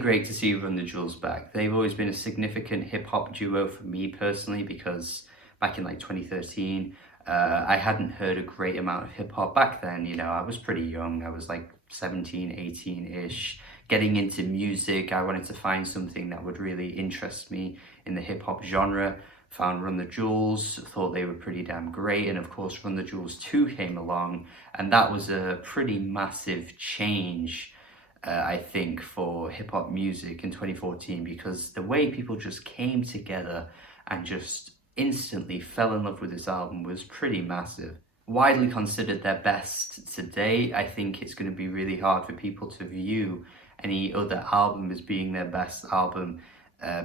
great to see Run the Jewels back. They've always been a significant hip-hop duo for me personally, because back in like 2013, I hadn't heard a great amount of hip-hop back then. You know, I was pretty young. I was like 17, 18-ish, getting into music. I wanted to find something that would really interest me in the hip-hop genre. Found Run the Jewels, thought they were pretty damn great, and of course Run the Jewels 2 came along, and that was a pretty massive change, I think, for hip-hop music in 2014, because the way people just came together and just instantly fell in love with this album was pretty massive. Widely considered their best today. I think it's going to be really hard for people to view any other album as being their best album,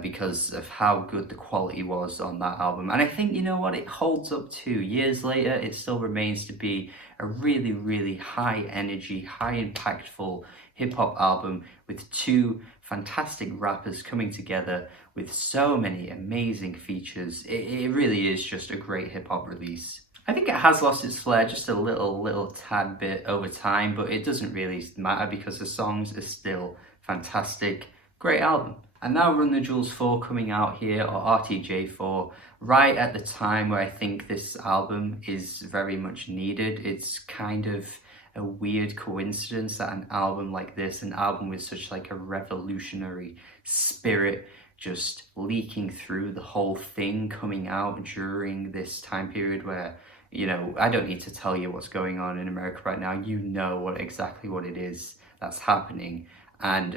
because of how good the quality was on that album. And I think, you know what, it holds up too. Years later, it still remains to be a really, really high energy, high impactful hip-hop album with two fantastic rappers coming together with so many amazing features. It really is just a great hip-hop release. I think it has lost its flair just a little tad bit over time, but it doesn't really matter because the songs are still fantastic. Great album. And now Run the Jewels 4 coming out here, or RTJ4, right at the time where I think this album is very much needed. It's kind of a weird coincidence that an album like this, an album with such like a revolutionary spirit, just leaking through the whole thing, coming out during this time period where, you know, I don't need to tell you what's going on in America right now. You know exactly what it is that's happening. And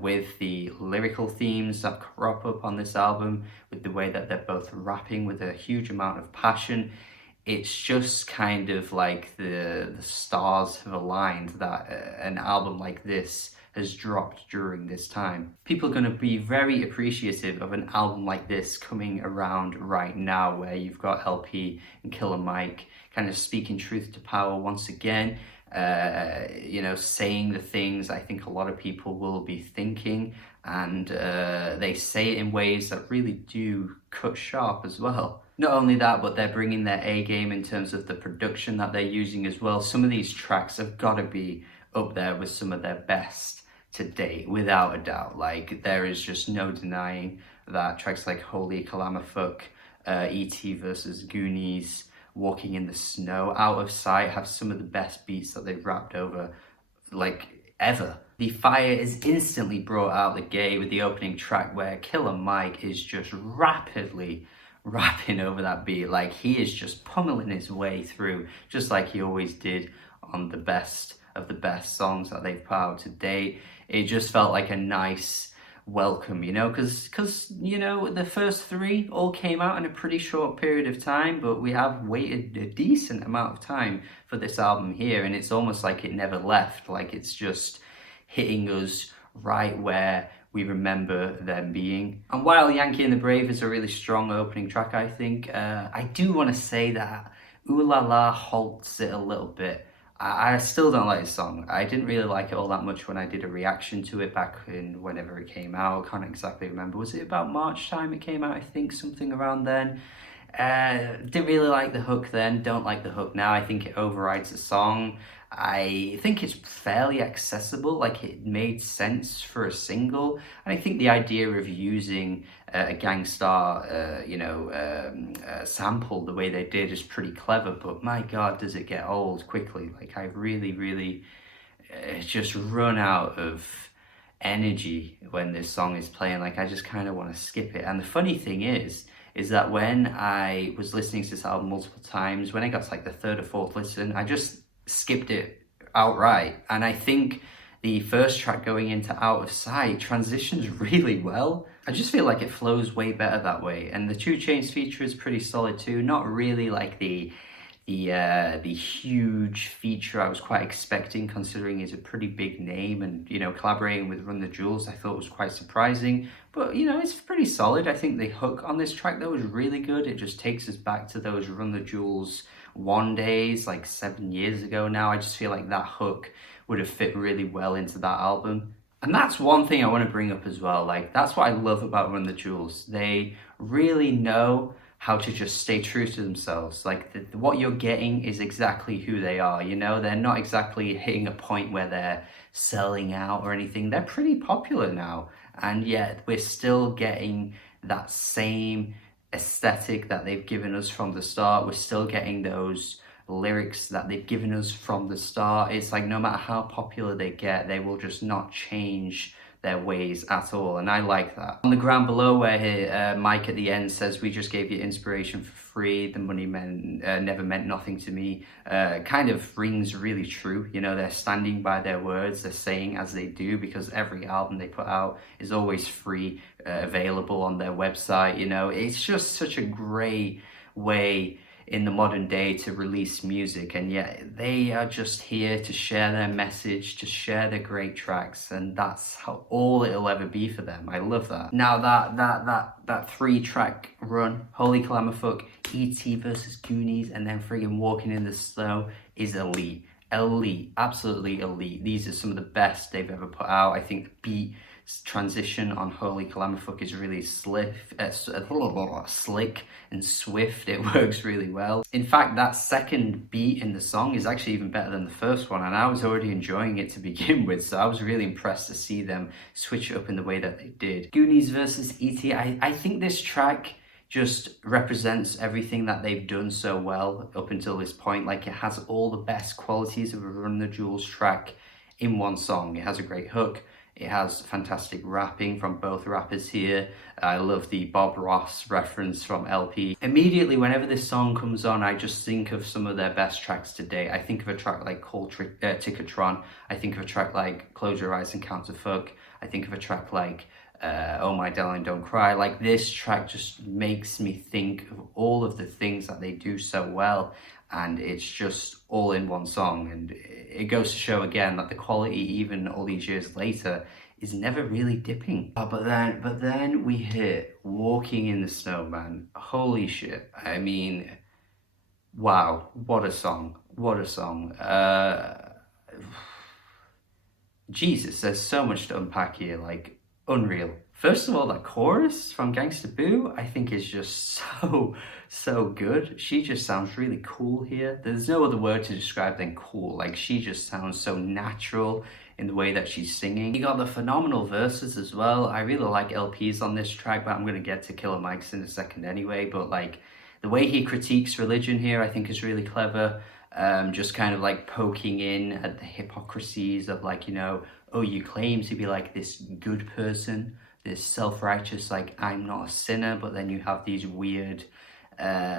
with the lyrical themes that crop up on this album, with the way that they're both rapping with a huge amount of passion, it's just kind of like the stars have aligned that an album like this has dropped during this time. People are going to be very appreciative of an album like this coming around right now, where you've got LP and Killer Mike kind of speaking truth to power once again. You know, saying the things I think a lot of people will be thinking, and they say it in ways that really do cut sharp as well. Not only that, but they're bringing their A game in terms of the production that they're using as well. Some of these tracks have got to be up there with some of their best to date, without a doubt. Like, there is just no denying that tracks like Holy, Calamafuck, E.T. versus Goonies, Walking in the Snow, Out of Sight have some of the best beats that they've rapped over, like, ever. The fire is instantly brought out the gate with the opening track, where Killer Mike is just rapidly rapping over that beat. Like, he is just pummeling his way through, just like he always did on the best of the best songs that they've put out to date. It just felt like a nice welcome, you know, because you know, the first three all came out in a pretty short period of time, but we have waited a decent amount of time for this album here, and it's almost like it never left. Like, it's just hitting us right where we remember them being. And while Yankee and the Brave is a really strong opening track, I think, I do want to say that Ooh La La halts it a little bit. I still don't like the song. I didn't really like it all that much when I did a reaction to it back in whenever it came out. I can't exactly remember. Was it about March time it came out? I think something around then. Didn't really like the hook then. Don't like the hook now. I think it overrides the song. I think it's fairly accessible. Like, it made sense for a single. And I think the idea of using a Gang Starr, sample the way they did is pretty clever. But my God, does it get old quickly. Like, I really just run out of energy when this song is playing. Like, I just kind of want to skip it. And the funny thing is that when I was listening to this album multiple times, when I got to like the third or fourth listen, I just skipped it outright. And I think the first track going into Out of Sight transitions really well. I just feel like it flows way better that way. And the 2 Chainz feature is pretty solid too. Not really like the huge feature I was quite expecting, considering he's a pretty big name, and, you know, collaborating with Run the Jewels I thought was quite surprising. But, you know, it's pretty solid. I think the hook on this track though is really good. It just takes us back to those Run the Jewels 1 days, like 7 years ago now. I just feel like that hook would have fit really well into that album. And that's one thing I want to bring up as well. Like, that's what I love about Run the Jewels. They really know how to just stay true to themselves. Like what you're getting is exactly who they are, you know? They're not exactly hitting a point where they're selling out or anything. They're pretty popular now, and yet we're still getting that same aesthetic that they've given us from the start. We're still getting those lyrics that they've given us from the start. It's like no matter how popular they get, they will just not change their ways at all, and I like that. On the ground below, where Mike at the end says, "We just gave you inspiration for free. The money never meant nothing to me," kind of rings really true. You know, they're standing by their words. They're saying as they do, because every album they put out is always free, available on their website. You know, it's just such a great way in the modern day to release music, and yet they are just here to share their message, to share their great tracks, and that's how all it'll ever be for them. I love that. Now that 3-track run, Holy Calamafuck, E.T. versus Goonies, and then friggin' Walking in the Snow is elite. Elite, absolutely elite. These are some of the best they've ever put out. I think the beat transition on Holy Calamafuck is really slick and swift. It works really well. In fact, that second beat in the song is actually even better than the first one, and I was already enjoying it to begin with, so I was really impressed to see them switch it up in the way that they did. Goonies versus E.T. I think this track just represents everything that they've done so well up until this point. Like, it has all the best qualities of a Run the Jewels track in one song. It has a great hook. It has fantastic rapping from both rappers here. I love the Bob Ross reference from LP. Immediately, whenever this song comes on, I just think of some of their best tracks to date. I think of a track like Ticketron. I think of a track like Close Your Eyes and Count to Fuck. I think of a track like Oh My Darling Don't Cry. Like, this track just makes me think of all of the things that they do so well, and it's just all in one song. And it goes to show again that the quality, even all these years later, is never really dipping. But then we hit Walking in the Snow, man. Holy shit. I mean, wow, what a song. What a song. Jesus, there's so much to unpack here, like, unreal. First of all, that chorus from Gangsta Boo, I think is just so good. She just sounds really cool here. There's no other word to describe than cool. Like, she just sounds so natural in the way that she's singing. You got the phenomenal verses as well. I really like LPs on this track, but I'm gonna get to Killer Mike's in a second anyway. But like, the way he critiques religion here, I think is really clever. Just kind of like poking in at the hypocrisies of, like, you know, oh, you claim to be like this good person, this self-righteous, like, I'm not a sinner, but then you have these weird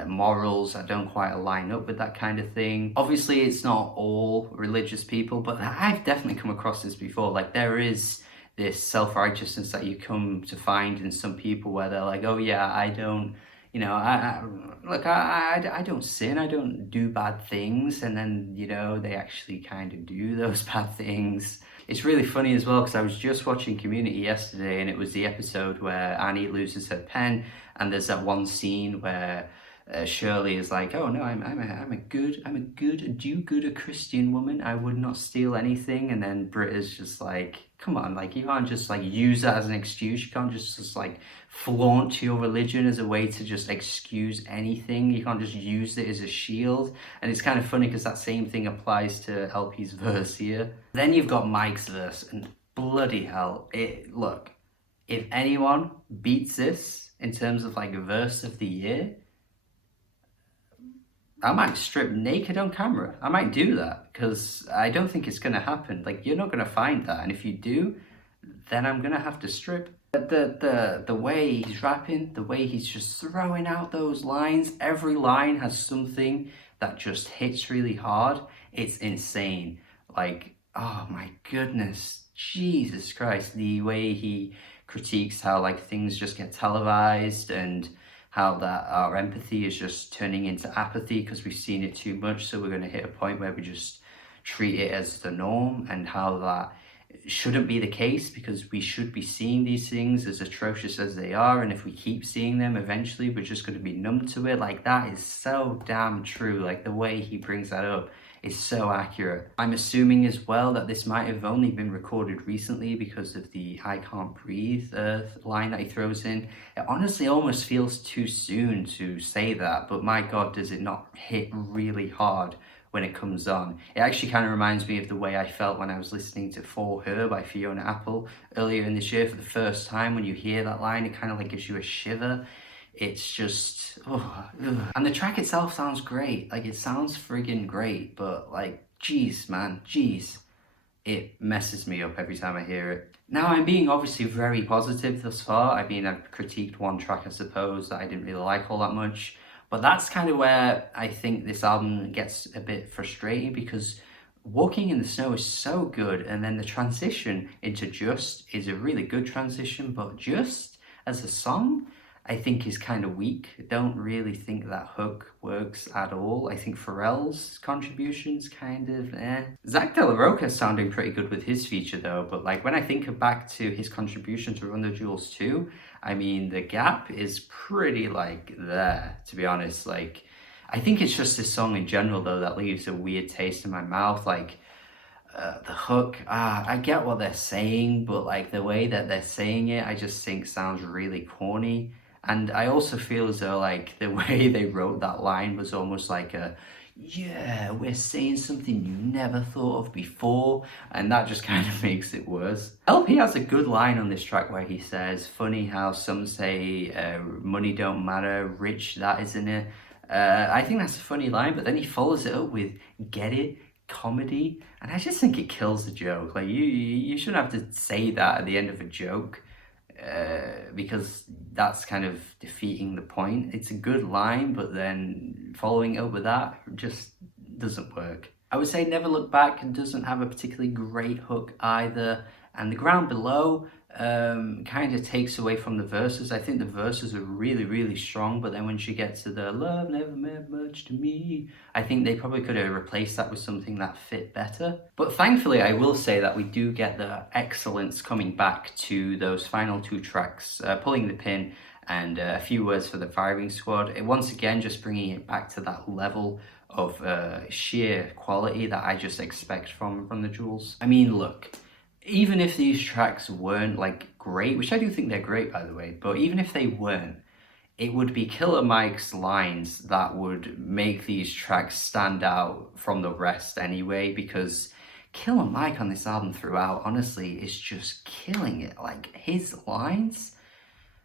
morals that don't quite line up with that kind of thing. Obviously, it's not all religious people, but I've definitely come across this before. Like, there is this self-righteousness that you come to find in some people where they're like, oh yeah, I don't, you know, I don't sin, I don't do bad things, and then, you know, they actually kind of do those bad things. It's really funny as well, because I was just watching Community yesterday, and it was the episode where Annie loses her pen, and there's that one scene where Shirley is like, "Oh no, I'm a do-gooder Christian woman. I would not steal anything." And then Britt is just like, "Come on, like, you can't just like use that as an excuse. You can't just like flaunt your religion as a way to just excuse anything. You can't just use it as a shield." And it's kind of funny because that same thing applies to LP's verse here. Then you've got Mike's verse, and bloody hell, look, if anyone beats this in terms of like verse of the year, I might strip naked on camera. I might do that, because I don't think it's going to happen. Like, you're not going to find that. And if you do, then I'm going to have to strip. The way he's rapping, the way he's just throwing out those lines, every line has something that just hits really hard. It's insane. Like, oh my goodness, Jesus Christ. The way he critiques how, like, things just get televised, and how that our empathy is just turning into apathy because we've seen it too much, so we're going to hit a point where we just treat it as the norm, and how that shouldn't be the case, because we should be seeing these things as atrocious as they are, and if we keep seeing them, eventually we're just going to be numb to it. Like, that is so damn true. Like, the way he brings that up is so accurate. I'm assuming as well that this might have only been recorded recently because of the I Can't Breathe line that he throws in. It honestly almost feels too soon to say that, but my God, does it not hit really hard when it comes on. It actually kind of reminds me of the way I felt when I was listening to For Her by Fiona Apple earlier in this year for the first time. When you hear that line, it kind of like gives you a shiver. It's just, oh, ugh. And the track itself sounds great. Like, it sounds friggin' great, but like, geez, man, geez. It messes me up every time I hear it. Now, I'm being obviously very positive thus far. I mean, I've critiqued one track, I suppose, that I didn't really like all that much. But that's kind of where I think this album gets a bit frustrating, because Walking in the Snow is so good, and then the transition into Just is a really good transition, but Just as a song, I think is kind of weak. I don't really think that hook works at all. I think Pharrell's contribution's kind of eh. Zach De La Rocha's sounding pretty good with his feature though, but like when I think back to his contribution to Run the Jewels 2, I mean, the gap is pretty like there, to be honest. Like, I think it's just this song in general though that leaves a weird taste in my mouth. Like, the hook, I get what they're saying, but like the way that they're saying it, I just think sounds really corny. And I also feel as though like the way they wrote that line was almost like a, yeah, we're saying something you never thought of before, and that just kind of makes it worse. LP has a good line on this track where he says, funny how some say money don't matter, rich, that isn't it. I think that's a funny line, but then he follows it up with, get it? Comedy? And I just think it kills the joke. Like, you shouldn't have to say that at the end of a joke. Because that's kind of defeating the point. It's a good line, but then following it up with that just doesn't work. I would say Never Look Back doesn't have a particularly great hook either, and The Ground Below kind of takes away from the verses. I think the verses are really, really strong, but then when she gets to the love never meant much to me, I think they probably could have replaced that with something that fit better. But thankfully, I will say that we do get the excellence coming back to those final two tracks, Pulling the Pin and A Few Words for the Firing Squad. Once again, just bringing it back to that level of sheer quality that I just expect from the Jewels. I mean, look, even if these tracks weren't like great, which I do think they're great by the way, but even if they weren't, it would be Killer Mike's lines that would make these tracks stand out from the rest anyway, because Killer Mike on this album throughout, honestly, is just killing it. Like, his lines,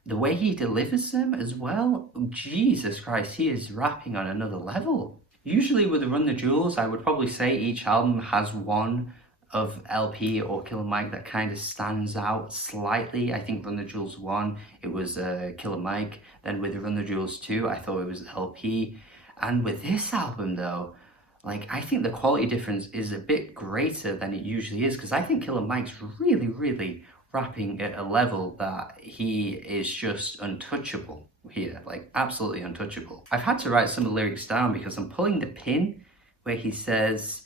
the way he delivers them as well, Jesus Christ, he is rapping on another level. Usually with the Run the Jewels, I would probably say each album has one of LP or Killer Mike that kind of stands out slightly. I think Run the Jewels 1, it was Killer Mike. Then with Run the Jewels 2, I thought it was LP. And with this album though, like, I think the quality difference is a bit greater than it usually is, because I think Killer Mike's really, really rapping at a level that he is just untouchable here, like absolutely untouchable. I've had to write some of the lyrics down because I'm pulling the pin where he says,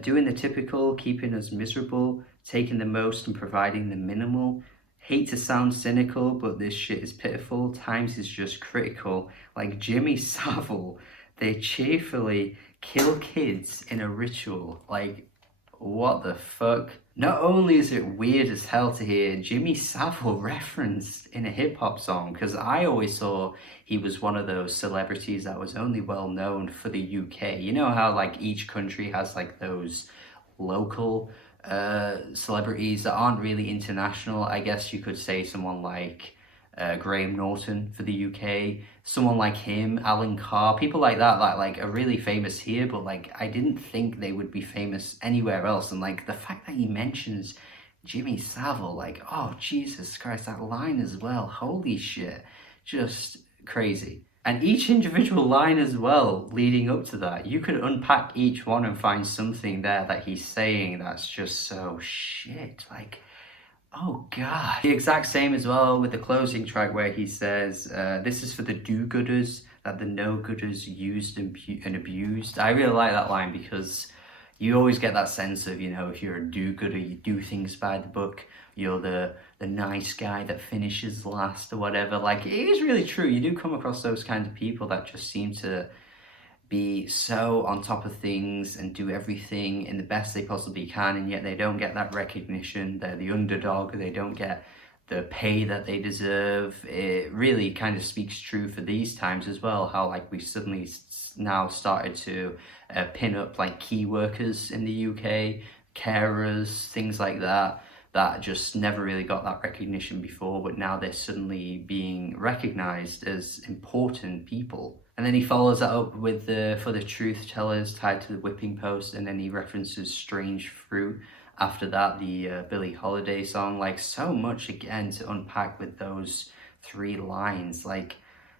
doing the typical, keeping us miserable, taking the most and providing the minimal. Hate to sound cynical, but this shit is pitiful. Times is just critical. Like Jimmy Savile, they cheerfully kill kids in a ritual. Like, what the fuck? Not only is it weird as hell to hear Jimmy Savile referenced in a hip-hop song, because I always saw he was one of those celebrities that was only well known for the UK. You know how like each country has like those local celebrities that aren't really international? I guess you could say someone like Graham Norton for the UK, someone like him, Alan Carr, people like that like are really famous here, but like I didn't think they would be famous anywhere else. And like the fact that he mentions Jimmy Savile, like, oh Jesus Christ, that line as well, holy shit, just crazy. And each individual line as well leading up to that, you could unpack each one and find something there that he's saying that's just so shit, like, oh God. The exact same as well with the closing track where he says, this is for the do-gooders that the no-gooders used and abused. I really like that line because you always get that sense of, you know, if you're a do-gooder, you do things by the book, you're the nice guy that finishes last or whatever. Like, it is really true. You do come across those kinds of people that just seem to be so on top of things and do everything in the best they possibly can, and yet they don't get that recognition. They're the underdog, they don't get the pay that they deserve. It really kind of speaks true for these times as well, how like we suddenly now started to pin up like key workers in the UK, carers, things like that, that just never really got that recognition before, but now they're suddenly being recognized as important people. And then he follows that up with the For the Truth Tellers tied to the whipping post, and then he references Strange Fruit after that, the Billie Holiday song. Like, so much again to unpack with those 3 lines. Like,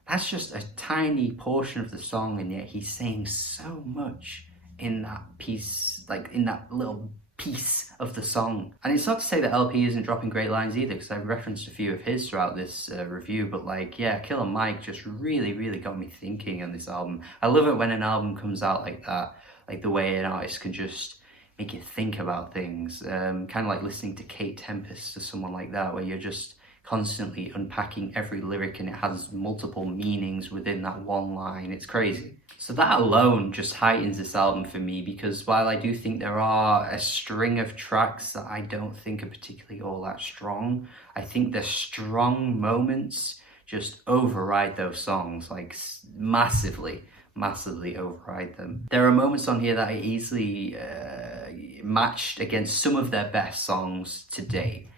that's just a tiny portion of the song, and yet he's saying so much in that piece, like in that little piece of the song. And it's not to say that LP isn't dropping great lines either, because I've referenced a few of his throughout this review, but like, yeah, Killer Mike just really got me thinking on this album. I love it when an album comes out like that, like the way an artist can just make you think about things, kind of like listening to Kate Tempest or someone like that, where you're just constantly unpacking every lyric and it has multiple meanings within that one line. It's crazy. So that alone just heightens this album for me, because while I do think there are a string of tracks that I don't think are particularly all that strong, I think the strong moments just override those songs, like massively override them. There are moments on here that I easily matched against some of their best songs to date.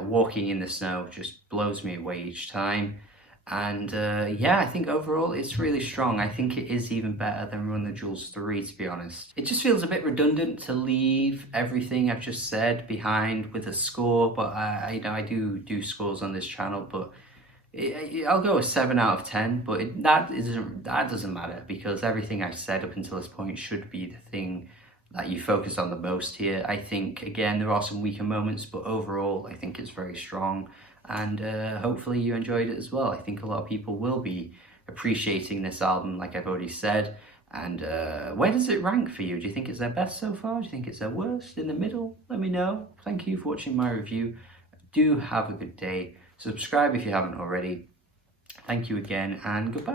Walking in the Snow just blows me away each time. And yeah, I think overall it's really strong. I think it is even better than Run the Jewels 3, to be honest. It just feels a bit redundant to leave everything I've just said behind with a score, but you know, I do scores on this channel, but I'll go a 7 out of 10, but that doesn't matter, because everything I've said up until this point should be the thing that you focus on the most here. I think, again, there are some weaker moments, but overall, I think it's very strong, and hopefully you enjoyed it as well. I think a lot of people will be appreciating this album, like I've already said. And where does it rank for you? Do you think it's their best so far? Do you think it's their worst? In the middle? Let me know. Thank you for watching my review. Do have a good day. Subscribe if you haven't already. Thank you again, and goodbye.